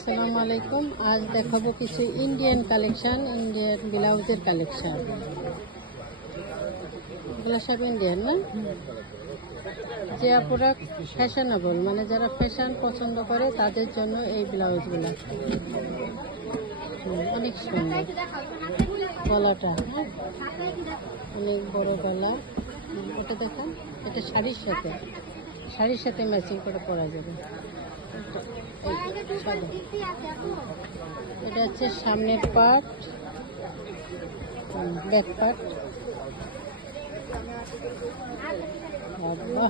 আসসালামু আলাইকুম। আজ দেখাবো কিছু ইন্ডিয়ান কালেকশন ইন্ডিয়ান ব্লাউজের কালেকশন সব ইন্ডিয়ান না? যে আপুরা ফ্যাশনেবল মানে যারা ফ্যাশন পছন্দ করে, তাদের জন্য এই ব্লাউজগুলো অনেক সুন্দর। গলাটা হ্যাঁ? অনেক বড় গলা। ওটা দেখান। এটা শাড়ির সাথে। শাড়ির সাথে ম্যাচিং করে পরা যাবে। এটা হচ্ছে সামনের পার্ট ব্যাক বাবা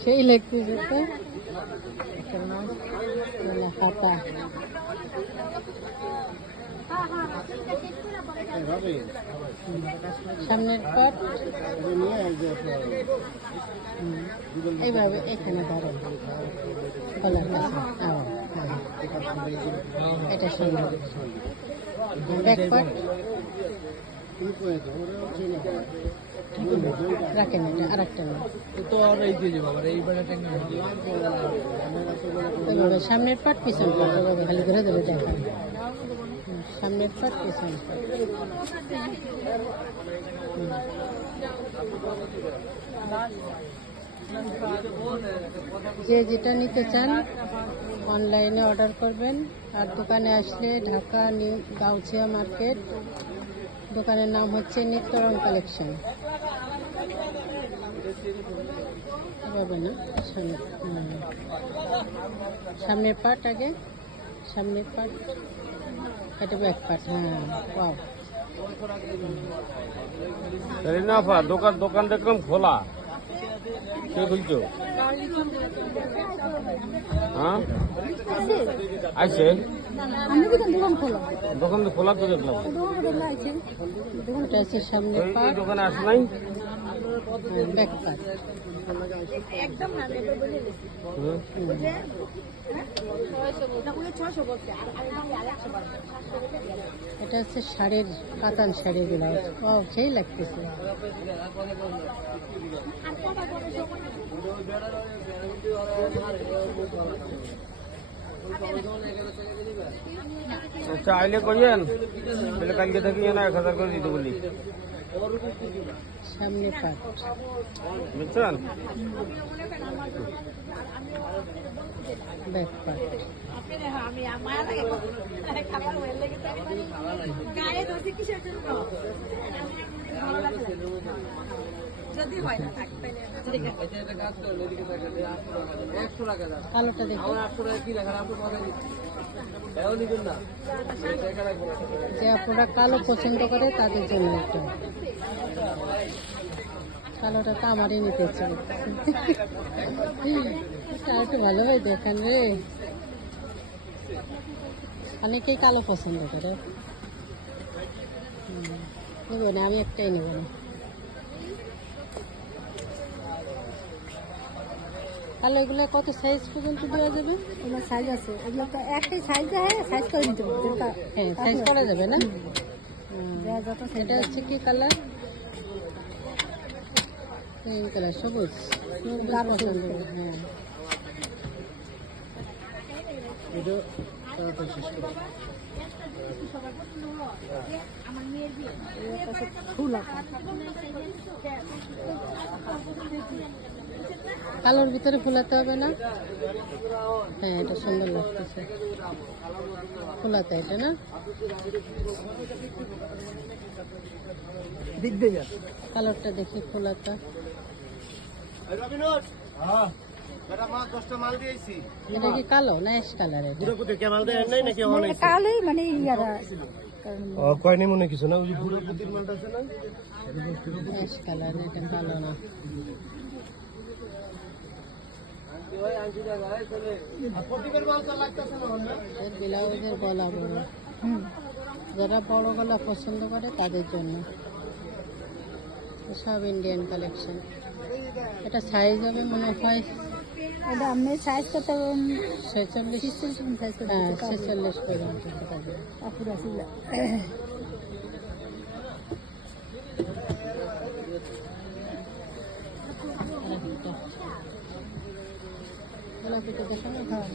সেই লাগতেছে? কেমন হাতা সামনের পার্ট এইভাবে এখানে ধরো। কলার কাছে। হ্যাঁ। এটা সুন্দর ব্যাক রাখেন এটা আর একটা সামনের পাট পিছন পাট খালি ঘুরে ধরে দেখান। সামনের পাট যে যেটা নিতে চান, অনলাইনে অর্ডার করবেন। আর দোকানে আসলে ঢাকা নিউ গাউছিয়া মার্কেট, দোকানের নাম হচ্ছে নিত্যরং কালেকশন। এভাবে না, সামনে সামনের পাট আগে, সামনের পাট। এটা ব্যাক হ্যাঁ ওয়াও রিনাফা দোকান দোকান দেখলাম খোলা। কে খুলছো হ্যাঁ? আছে দোকান তো খোলা তো দেখলাম। এই দোকানে আসে নাই? ব্যাক পাট হুম। এটা হচ্ছে শাড়ির কাতান শাড়ি ব্লাউজ ও সেই লাগতেছে। চাইলে আইলে কইয়েন, তাহলে কালকে থেকে না এক হাজার করে দিতে বলি। সামনে পাট বুঝছেন ব্যাক পাট এটা একটা কাজ টাকা দেন কালোটা দেখি। আমার আটশো টাকা কি রাখার আপনি কথা এও নিবেন না। এই টাকা রাখব না। যে আপনারা কালো পছন্দ করে তাদের জন্য একটা। কালোটা তো আমারই নিতে চাই একটু ভালোভাবে দেখান রে। অনেকেই কালো পছন্দ করে। নেব না আমি একটাই নেব না। কালো এগুলো কত সাইজ পর্যন্ত দেওয়া যাবে? আমার সাইজ আছে। এগুলো তো একটাই সাইজ হয় সাইজ করে নিতে পারব হ্যাঁ সাইজ করা যাবে না? যা এটা হচ্ছে কি কালার এই কালার সবুজ। পছন্দ হ্যাঁ। ফুল কালোর ভিতরে ফুলাতে হবে না? হ্যাঁ এটা সুন্দর লাগতেছে। ফুলাতে এটা না? দিক দিয়ে যান কালারটা দেখি ফুলাতা এটা কি কালো না অ্যাশ কালার এটা মানে কালোই মানে ইয়ারা। কয়নি মনে কিছু না? ওই যে বুড়ো পুতির মালটা আছে না? অ্যাশ কালার এটা কালো না। ব্লাউজের গলা বড়। যারা বড় গলা পছন্দ করে তাদের জন্য। সব ইন্ডিয়ান কালেকশন এটা সাইজ হবে মনে হয় এটা আপনি সাইজ কত ছেচল্লিশ। করতে হ্যাঁ ছেচল্লিশ পর্যন্ত হতে পারবে কাপড় আছে এগুলা। আরেকটা। এগুলো দুটো দেখানো হ্যাঁ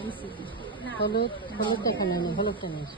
হলুদ হলুদ দেখানো নেই হলুদটা নিয়েছি